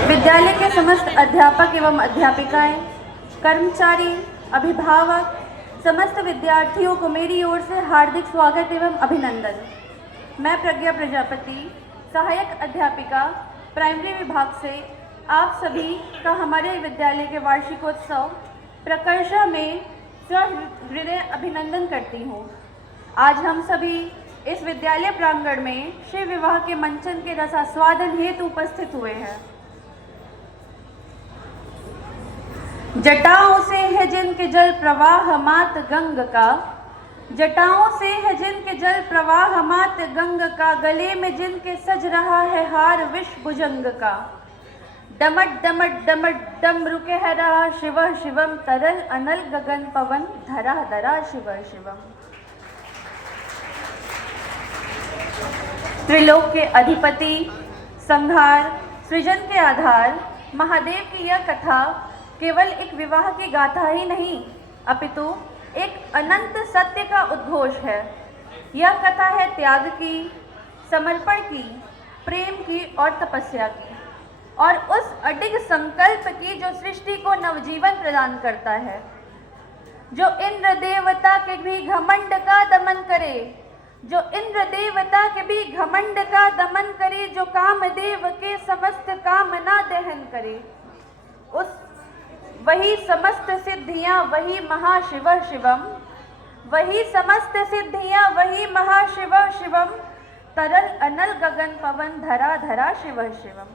विद्यालय के समस्त अध्यापक एवं अध्यापिकाएं, कर्मचारी, अभिभावक, समस्त विद्यार्थियों को मेरी ओर से हार्दिक स्वागत एवं अभिनंदन। मैं प्रज्ञा प्रजापति, सहायक अध्यापिका, प्राइमरी विभाग से आप सभी का हमारे विद्यालय के वार्षिकोत्सव प्रकर्षा में सहृदय अभिनंदन करती हूँ। आज हम सभी इस विद्यालय प्रांगण में शिव विवाह के मंचन के रसास्वादन हेतु उपस्थित हुए हैं। जटाओं से है जिनके जल प्रवाह मात गंग का, जटाओं से है जिनके जल प्रवाह मात गंग का, गले में जिनके सज रहा है हार विष भुजंग का। डमट डमट डमट डम रुके है रहा शिव शिवम, तरल अनल गगन पवन धरा धरा शिव शिवम। त्रिलोक के अधिपति, संहार, सृजन के आधार महादेव की यह कथा केवल एक विवाह की गाथा ही नहीं, अपितु एक अनंत सत्य का उद्घोष है। यह कथा है त्याग की, समर्पण की, प्रेम की और तपस्या की, और उस अडिग संकल्प की जो सृष्टि को नवजीवन प्रदान करता है, जो इंद्र देवता के भी घमंड का दमन करे, जो इंद्र देवता के भी घमंड का दमन करे, जो कामदेव के समस्त कामना दहन करे। उस वही समस्त सिद्धियां, वही महाशिव शिवम, वही समस्त सिद्धियां, वही महाशिव शिवम, तरल अनल गगन पवन धरा धरा शिव शिवम।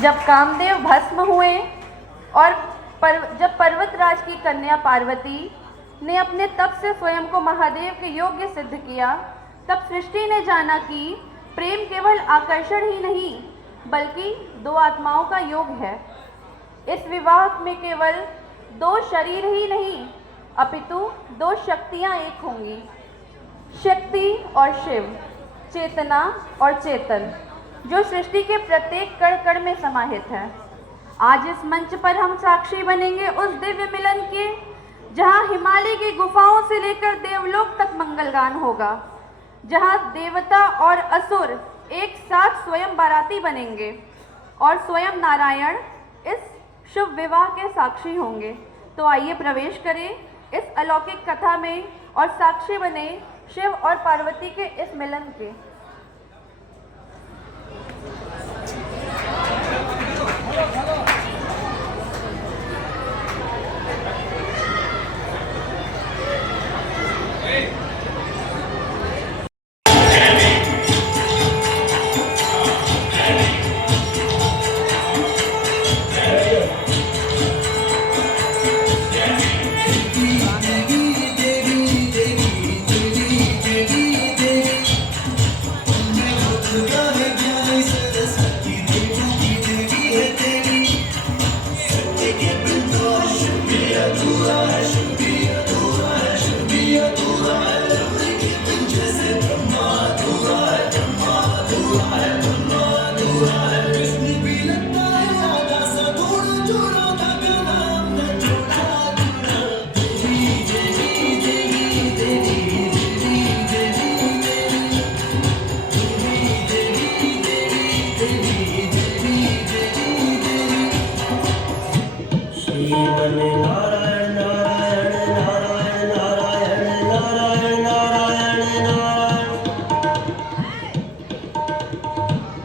जब कामदेव भस्म हुए और जब पर्वतराज की कन्या पार्वती ने अपने तप से स्वयं को महादेव के योग्य सिद्ध किया, तब सृष्टि ने जाना कि प्रेम केवल आकर्षण ही नहीं बल्कि दो आत्माओं का योग है। इस विवाह में केवल दो शरीर ही नहीं अपितु दो शक्तियां एक होंगी, शक्ति और शिव, चेतना और चेतन, जो सृष्टि के प्रत्येक कण कण में समाहित है। आज इस मंच पर हम साक्षी बनेंगे उस दिव्य मिलन के, जहां हिमालय की गुफाओं से लेकर देवलोक तक मंगलगान होगा, जहां देवता और असुर एक साथ स्वयं बाराती बनेंगे और स्वयं नारायण इस शुभ विवाह के साक्षी होंगे। तो आइए प्रवेश करें इस अलौकिक कथा में और साक्षी बने शिव और पार्वती के इस मिलन के।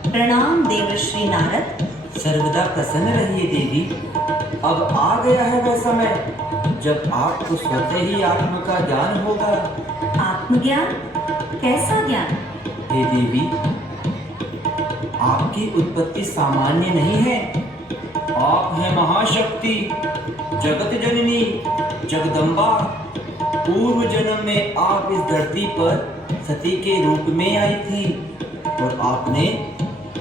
प्रणाम देवर्षि नारद। सर्वदा प्रसन्न रहिए देवी। अब आ गया है वह समय जब आपको स्वतः ही आत्मा का ज्ञान होगा। आत्मज्ञान? कैसा ज्ञान? हे देवी, आपकी उत्पत्ति सामान्य नहीं है। आप हैं महाशक्ति, जगत जननी, जगदम्बा। पूर्व जन्म में आप इस धरती पर सती के रूप में आई थी और आपने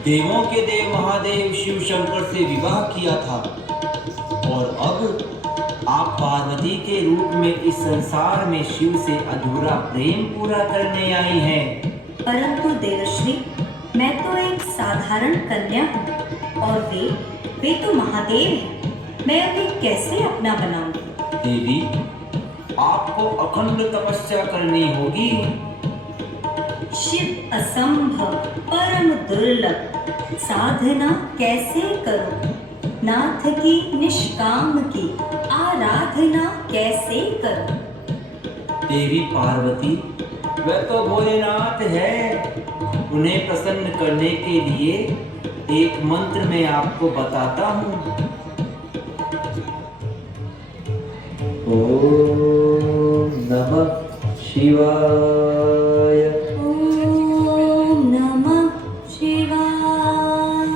देवों के देव महादेव शिव शंकर से विवाह किया था, और अब आप पार्वती के रूप में इस संसार में शिव से अधूरा प्रेम पूरा करने आई हैं। परंतु देवर्षि, मैं तो एक साधारण कन्या हूँ और वे तो महादेव हैं। मैं उन्हें कैसे अपना बनाऊंगी? देवी, आपको अखंड तपस्या करनी होगी। शिव असंभव परम दुर्लभ, साधना कैसे करूं, नाथ की निष्काम की आराधना कैसे करूं। देवी पार्वती, वह तो भोलेनाथ है। उन्हें प्रसन्न करने के लिए एक मंत्र मैं आपको बताता हूँ। ओम नमः शिवाय। ओम नमः शिवाय।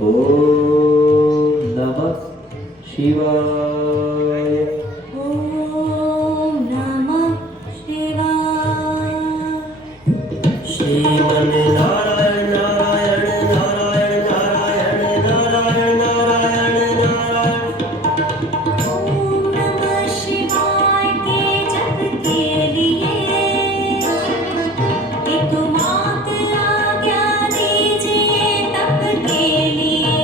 ओम नमः शिवाय। ओम नमः शिवाय। श्रीमन नारायण नारायण नारायण नारायण नारायण नारायण नारायण। ओम नमः शिवाय के जप के लिए एक मात आज्ञा दीजिए तप के लिए।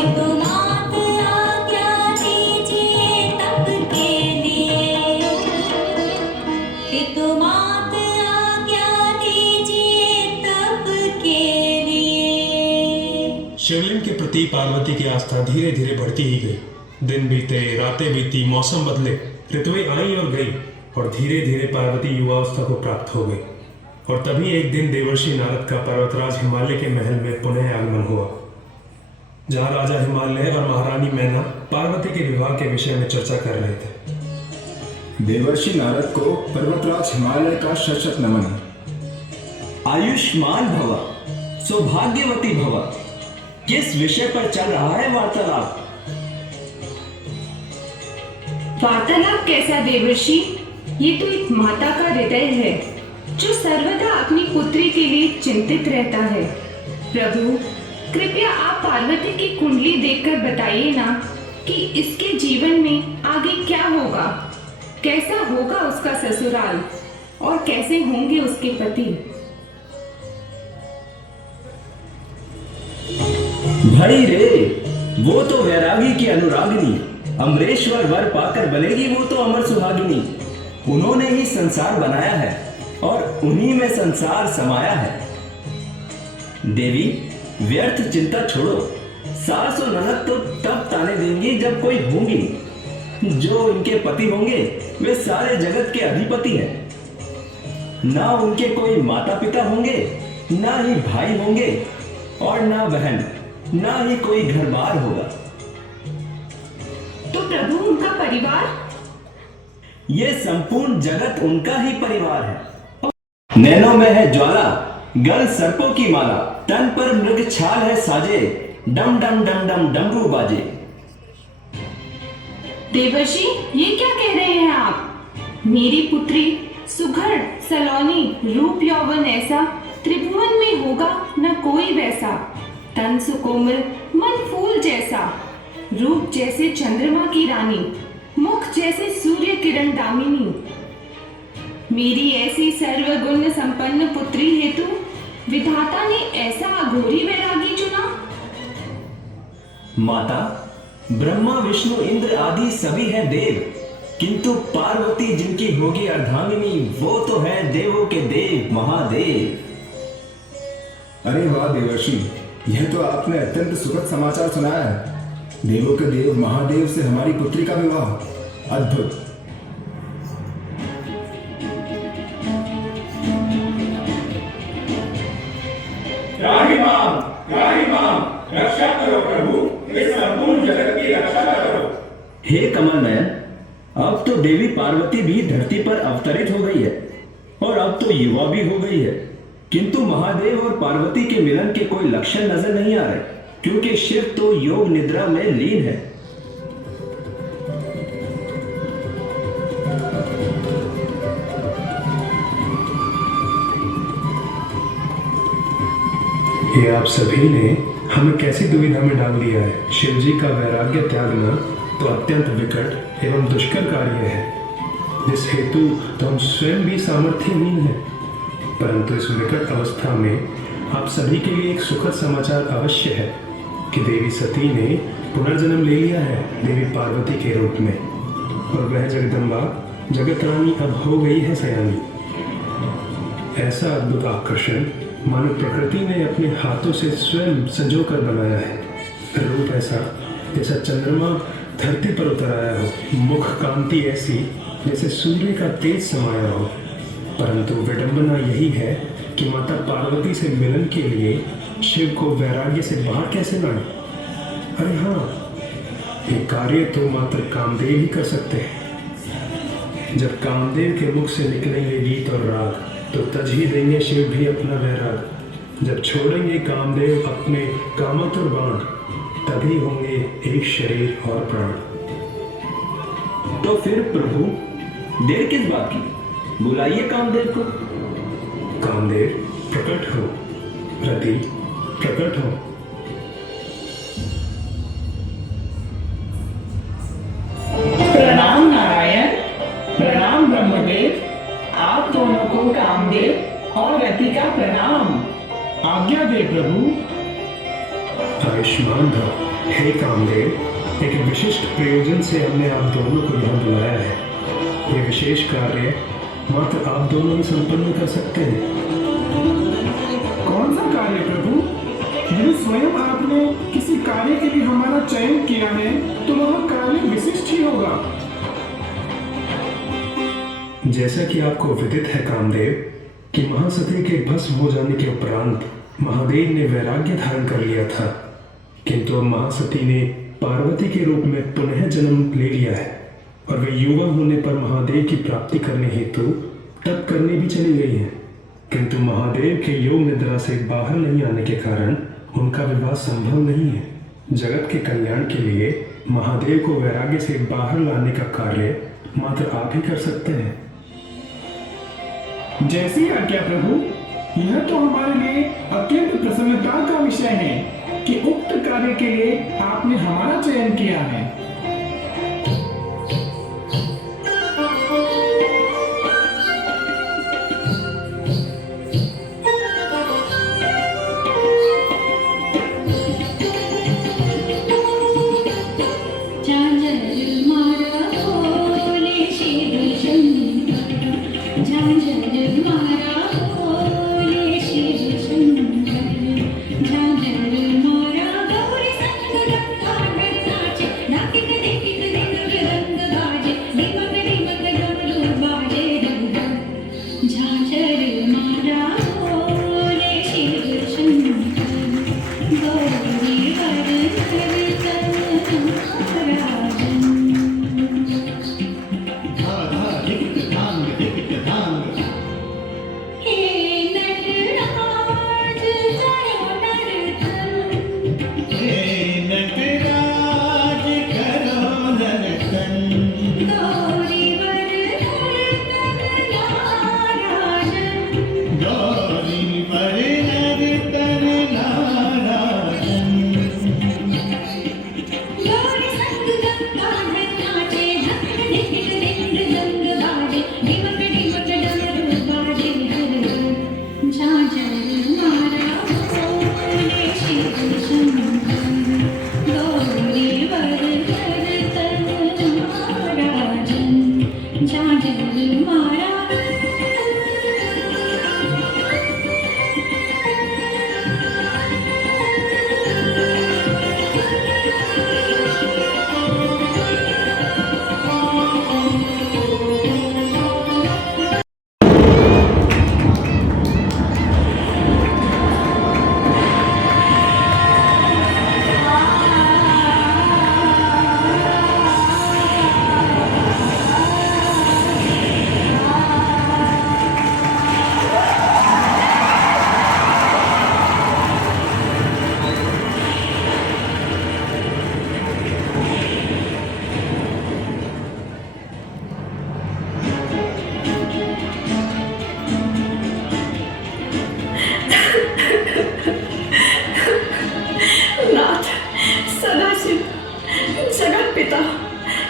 एक मात आज्ञा दीजिए तप के लिए। एक मात आज्ञा दीजिए तप के लिए। शिवलिंग के प्रति पार्वती की आस्था धीरे धीरे बढ़ती ही गई। दिन बीते, रातें बीती, मौसम बदले, ऋतुएं आई और गई, और धीरे धीरे पार्वती युवावस्था को प्राप्त हो गई। और तभी एक दिन देवर्षि नारद का पर्वतराज हिमालय के महल में पुनः आगमन हुआ, जहाँ राजा हिमालय और महारानी मैना पार्वती के विवाह के विषय में चर्चा कर रहे थे। देवर्षि नारद को पर्वतराज हिमालय का शत शत नमन। आयुष्मान भव, सौभाग्यवती भव। किस विषय पर चल रहा है वार्तालाप? वार्तालाप कैसा देवर्षि? ये तो एक माता का हृदय है जो सर्वदा अपनी पुत्री के लिए चिंतित रहता है। प्रभु, कृपया आप पार्वती की कुंडली देखकर बताइए ना कि इसके जीवन में आगे क्या होगा, कैसा होगा उसका ससुराल और कैसे होंगे उसके पति। भाई रे, वो तो वैरागी की अनुरागिनी, अमरेश्वर वर पाकर बनेगी वो तो अमर सुहागिनी। उन्होंने ही संसार बनाया है और उन्हीं में संसार समाया है। देवी, व्यर्थ चिंता छोड़ो। सास और ननद तो तब ताने देंगी जब कोई होंगी। जो इनके पति होंगे वे सारे जगत के अधिपति हैं। ना उनके कोई माता पिता होंगे, ना ही भाई होंगे, और ना बहन, ना ही कोई घर बार होगा। तो प्रभु, उनका परिवार? ये संपूर्ण जगत उनका ही परिवार है। नैनों में है ज्वाला, गल सर्पों की माला, तन पर मृग छाल है साजे, डम डम डम डम डमरू बाजे। देवर्षि, ये क्या कह रहे हैं आप? मेरी पुत्री सुघड़ सलोनी, रूप यौवन ऐसा त्रिभुवन में होगा न कोई वैसा। तन सुकोमल, मन फूल जैसा, रूप जैसे चंद्रमा की रानी, मुख जैसे सूर्य किरण दामिनी। मेरी ऐसी सर्वगुण संपन्न पुत्री हेतु विधाता ने ऐसा अघोरी वैरागी चुना। माता, ब्रह्मा विष्णु इंद्र आदि सभी है देव, किंतु पार्वती जिनकी होगी अर्धांगिनी वो तो है देवों के देव महादेव। अरे वाह देवर्षि, यह तो आपने अत्यंत सुखद समाचार सुनाया है। देवों के देव महादेव से हमारी पुत्री का विवाह, अद्भुत। रक्षा करो प्रभु, इस संपूर्ण जगत की रक्षा करो। हे कमल नयन, अब तो देवी पार्वती भी धरती पर अवतरित हो गई है और अब तो युवा भी हो गई है, किंतु महादेव और पार्वती के मिलन के कोई लक्षण नजर नहीं आ रहे, क्योंकि शिव तो योग निद्रा में लीन है। ये आप सभी ने हमें कैसी दुविधा में डाल दिया है। शिव जी का वैराग्य त्यागना तो अत्यंत विकट एवं दुष्कर कार्य है, जिस हेतु तो हम स्वयं भी सामर्थ्यहीन हैं। परंतु इस विकट अवस्था में आप सभी के लिए एक सुखद समाचार अवश्य है कि देवी सती ने पुनर्जन्म ले लिया है देवी पार्वती के रूप में, और वह जगदम्बा जगत रानी अब हो गई है सयानी। ऐसा अद्भुत आकर्षण मानो प्रकृति ने अपने हाथों से स्वयं संजोकर बनाया है। रूप ऐसा जैसा चंद्रमा धरती पर उतर आया हो, मुख कांति ऐसी जैसे सूर्य का तेज समाया हो। परंतु विडंबना यही है कि माता पार्वती से मिलन के लिए शिव को वैराग्य से बाहर कैसे लाए? अरे हाँ, ये कार्य तो मात्र कामदेव ही कर सकते हैं। जब कामदेव के मुख से निकलेंगे गीत और राग, तो तज ही देंगे शिव भी अपना वैराग। जब छोड़ेंगे कामदेव अपने कामतुर बाण, तभी होंगे एक शरीर और प्राण। तो फिर प्रभु देर किस बात की? बुलाइए कामदेव को। कामदेव प्रकट हो, रति प्रकट हो। प्रणाम नारायण, प्रणाम ब्रह्मदेव। आप दोनों को कामदेव और रति का प्रणाम। आज्ञा दे प्रभु। आयुष्मान भव। हे कामदेव, एक विशिष्ट प्रयोजन से हमने आप दोनों को यहाँ बुलाया है। ये विशेष कार्य मात्र आप दोनों ही संपन्न कर सकते हैं। कौन सा कार्य प्रभु? यदि स्वयं आपने किसी कार्य के लिए हमारा चयन किया है तो वह कार्य विशिष्ट ही होगा। जैसा कि आपको विदित है कामदेव कि महासती के भस्म हो जाने के उपरांत महादेव ने वैराग्य धारण कर लिया था, किंतु अब महासती ने पार्वती के रूप में पुनः जन्म ले लिया है और वे युवा होने पर महादेव की प्राप्ति करने हेतु तप करने भी चली गई हैं। किंतु महादेव के योग निद्रा से बाहर नहीं आने के कारण उनका विवाह संभव नहीं है। जगत के कल्याण के लिए महादेव को वैराग्य से बाहर लाने का कार्य मात्र आप ही कर सकते हैं। जैसी आज्ञा प्रभु। यह तो हमारे लिए अत्यंत प्रसन्नता का विषय है कि उक्त कार्य के लिए आपने हमारा चयन किया है।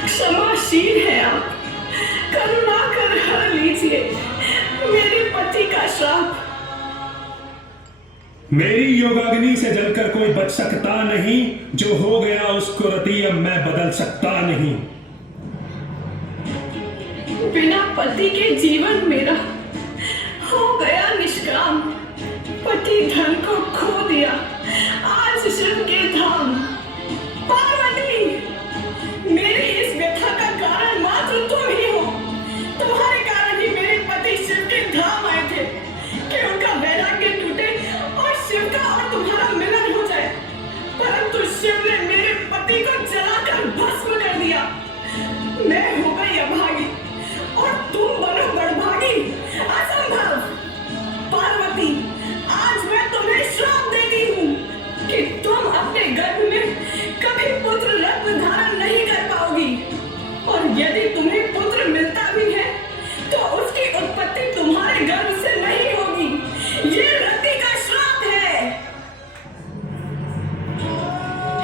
क्षमाशील है आप, करुणा कर हर लीजिए मेरे पति का श्राप। मेरी योगाग्नि से जलकर कोई बच सकता नहीं, जो हो गया उसको रति अब मैं बदल सकता नहीं। बिना पति के जीवन मेरा हो गया निष्काम, पति धन को खो दिया आज शिव के धाम। पार्वती, मेरी इस व्यथा का कारण मात्र तुम ही हो। तुम्हारे कारण ही मेरे पति शिव के धाम आए थे कि उनका वैराग्य टूटे और शिव का और तुम्हारा मिलन हो जाए, परंतु शिव ने मेरे पति को जलाकर भस्म कर दिया। मैं हो गई अभागी और तुम बनो बड़भागी। असंभव। पार्वती, आज मैं तुम्हें श्राप देती हूँ कि तुम अपने गर्भ में कभी पुत्र रत्न धारण नहीं कर पाओगी, और यदि तुम्हें पुत्र मिलता भी है तो उसकी उत्पत्ति तुम्हारे गर्भ से नहीं होगी। ये रति का श्राप है।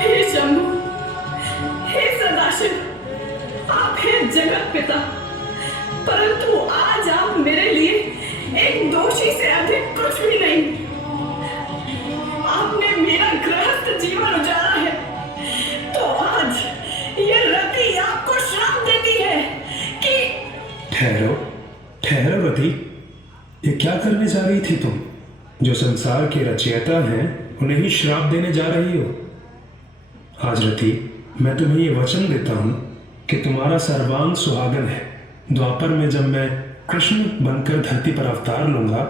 हे शंभु, हे सदाशिव, आप हैं जगत पिता, परंतु आज आप मेरे लिए एक दोषी से अधिक कुछ भी नहीं। आपने मेरा गृहस्थ जीवन उजाड़ा है, तो आज ये रति आपको श्राप देती है कि ठहरो ठहरो रति, ये क्या करने जा रही थी तुम? जो संसार के रचयिता हैं उन्हें ही श्राप देने जा रही हो। आज रति, मैं तुम्हें ये वचन देता हूं कि तुम्हारा सर्वांग सुहागन है। द्वापर में जब मैं कृष्ण बनकर धरती पर अवतार लूंगा,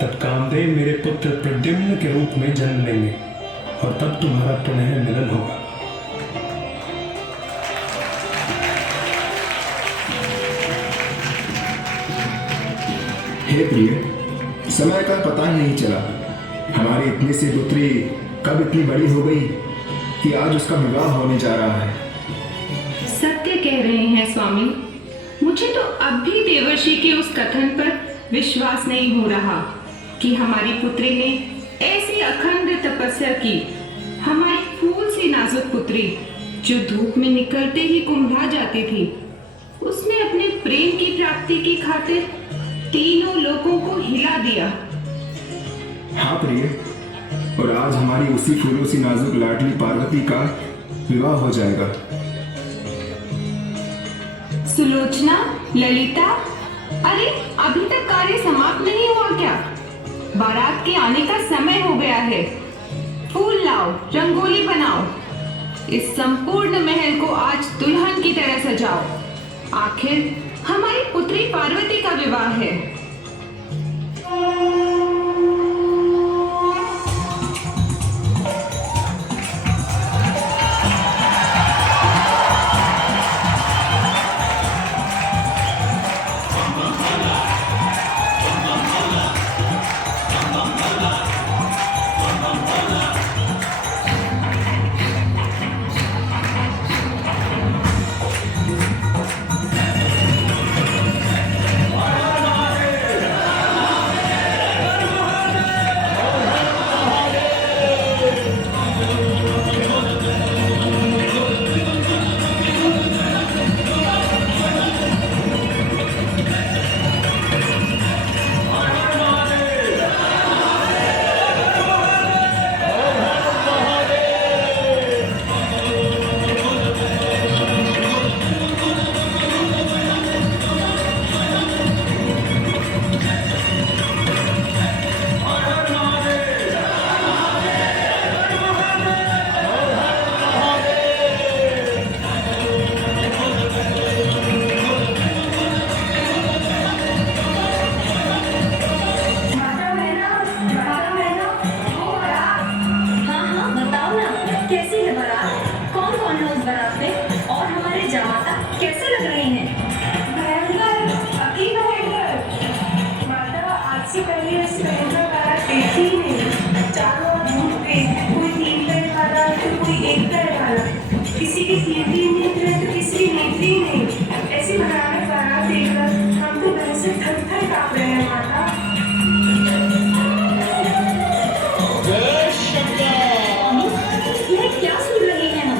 तब कामदेव मेरे पुत्र प्रद्युम्न के रूप में जन्म लेंगे और तब तुम्हारा पुनः मिलन होगा। हे प्रिय, समय का पता ही नहीं चला। हमारी इतनी सी पुत्री कब इतनी बड़ी हो गई कि आज उसका विवाह होने जा रहा है। सत्य कह रहे हैं स्वामी, मुझे तो अब भी देवर्षि के उस कथन पर विश्वास नहीं हो रहा कि हमारी पुत्री ने ऐसी अखंड तपस्या की। हमारी फूल सी नाजुक पुत्री, जो धूप में निकलते ही कुंभा जाती थी, उसने अपने प्रेम की प्राप्ति की खातिर तीनों लोगों को हिला दिया। हाँ प्रिय, और आज हमारी उसी फूलों सी नाजुक लाडली पार्वती का विवाह हो जाएगा। सुलोचना, ललिता, अरे अभी तक कार्य समाप्त नहीं हुआ क्या? बारात के आने का समय हो गया है। फूल लाओ, रंगोली बनाओ, इस संपूर्ण महल को आज दुल्हन की तरह सजाओ। आखिर हमारी पुत्री पार्वती का विवाह है। किसी की तीव्री नेत्र तो किसी की नेत्री नहीं। ऐसी भयानक बारात देखकर हम तो डर से थर-थर कांप रहे हैं माता। यह क्या सुन रहे हैं हम?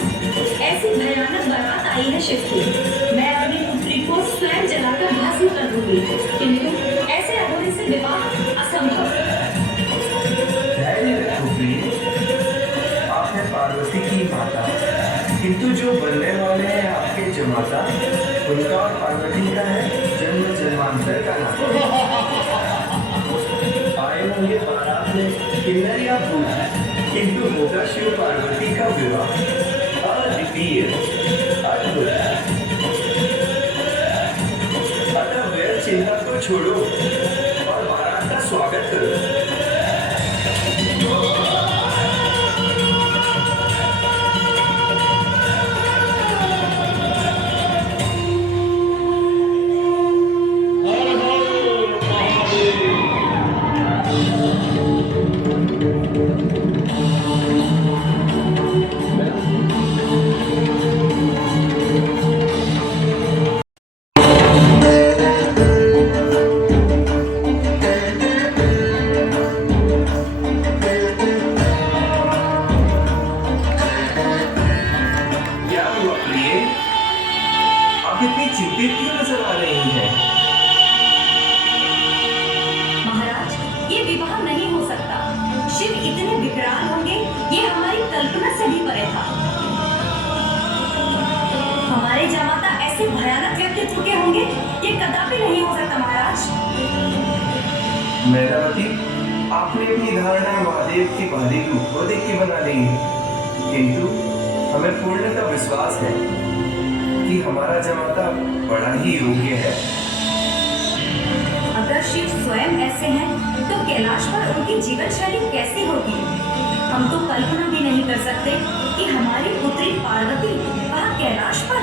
ऐसी भयानक बारात आई है शिव की। मैं अपनी पुत्री को स्वयं जलाकर भस्म कर दूंगी, किंतु ऐसे अघोरी से विवाह असंभव। आप हैं पार्वती की माता, किंतु जो बनने वाले हैं आपके जमाता, उनका और पार्वती का है जन्म जन्मांतर का नाता। आए होंगे बारात में किन्नरिया भूना है, किंतु होगा शिव पार्वती का विवाह। अद्वितीय, अद्भुत। अतः व्यर्थ चिंता को छोड़ो और बारात का स्वागत करो। महाराज, ये विवाह नहीं हो सकता। शिव इतने विकराल होंगे, ये हमारी कल्पना से भी परे था। हमारे जमाता ऐसे भयानक व्यक्तित्व के होंगे, ये कदापि नहीं हो सकता महाराज। मैनावती, आपने अपनी धारणा महादेव के बाहरी रूप को देख के बना ली है, किंतु हमें पूर्णतः विश्वास है कि हमारा जमाता बड़ा ही योग्य है। अगर शिव स्वयं ऐसे हैं, तो कैलाश पर उनकी जीवन शैली कैसी होगी? हम तो कल्पना भी नहीं कर सकते कि हमारी पुत्री पार्वती वहाँ कैलाश पर।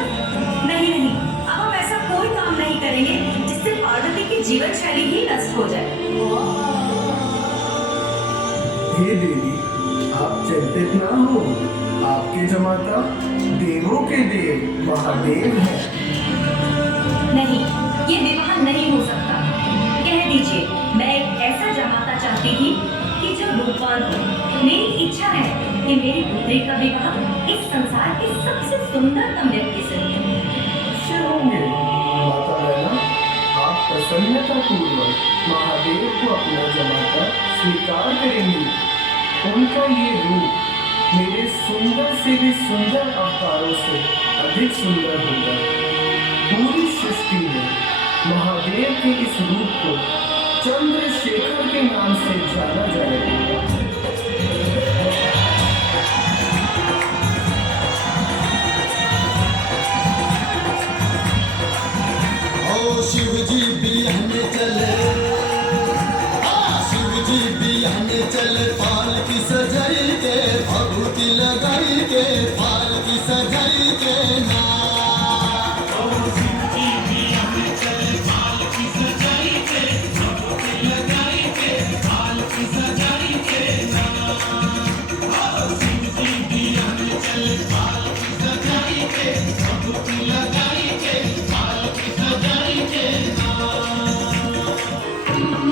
नहीं नहीं, अब हम ऐसा कोई काम नहीं करेंगे जिससे पार्वती की जीवन शैली ही नष्ट हो जाए। हे देवी, आप चिंतित ना हो, आपके जमाता देवों के देव महादेव हैं। नहीं, ये विवाह नहीं हो सकता। कह दीजिए, मैं एक ऐसा जमाता चाहती थी कि जो रूपवान हो। मेरी इच्छा है कि मेरी पुत्री का विवाह इस संसार के सबसे सुंदरतम व्यक्ति से हो। अवश्य होंगे माता बहना, आप प्रसन्नता पूर्वक महादेव को अपना जमाता स्वीकार करेंगी। उनका ये रूप मेरे सुंदर से भी सुंदर अवतारों से अधिक सुंदर होगा। पूरी सृष्टि में महादेव के इस रूप को चंद्रशेखर के नाम से जाना जाएगा। शिव जी भी हमें चले, शिव जी भी हमें चले, फाल की सजाई के भभूति लगाई के, फाल की सजाई के ना। शिव जी भी हमें चले, फाल की सजाई के भभूति लगाई के, फाल की सजाई के ना। शिव जी भी हमें चले, फाल की सजाई के भभूति लगाई के, फाल की सजाई के ना। Thank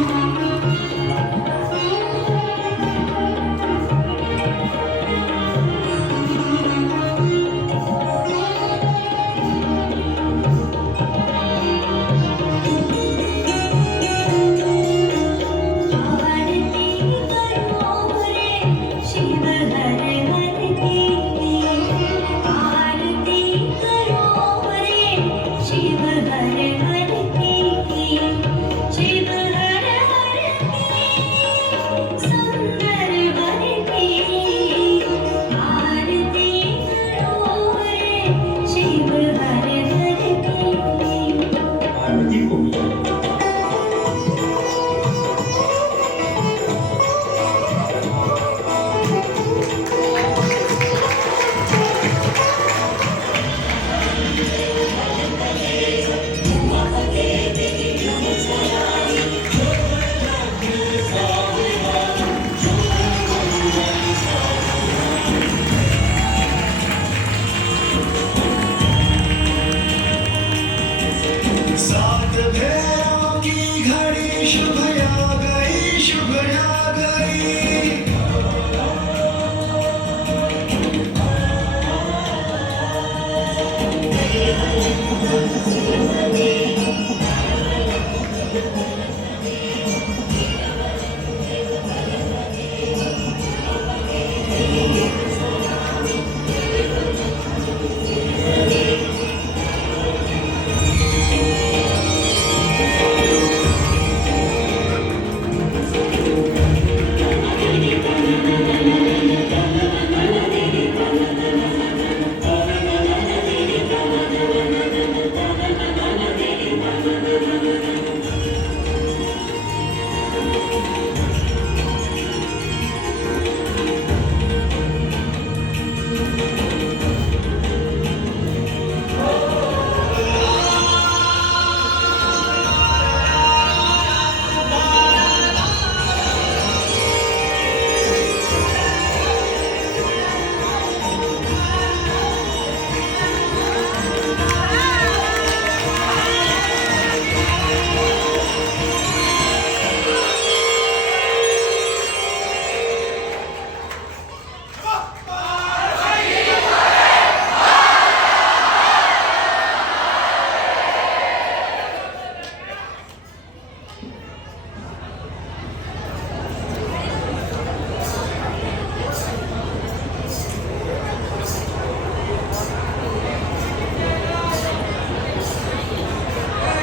you.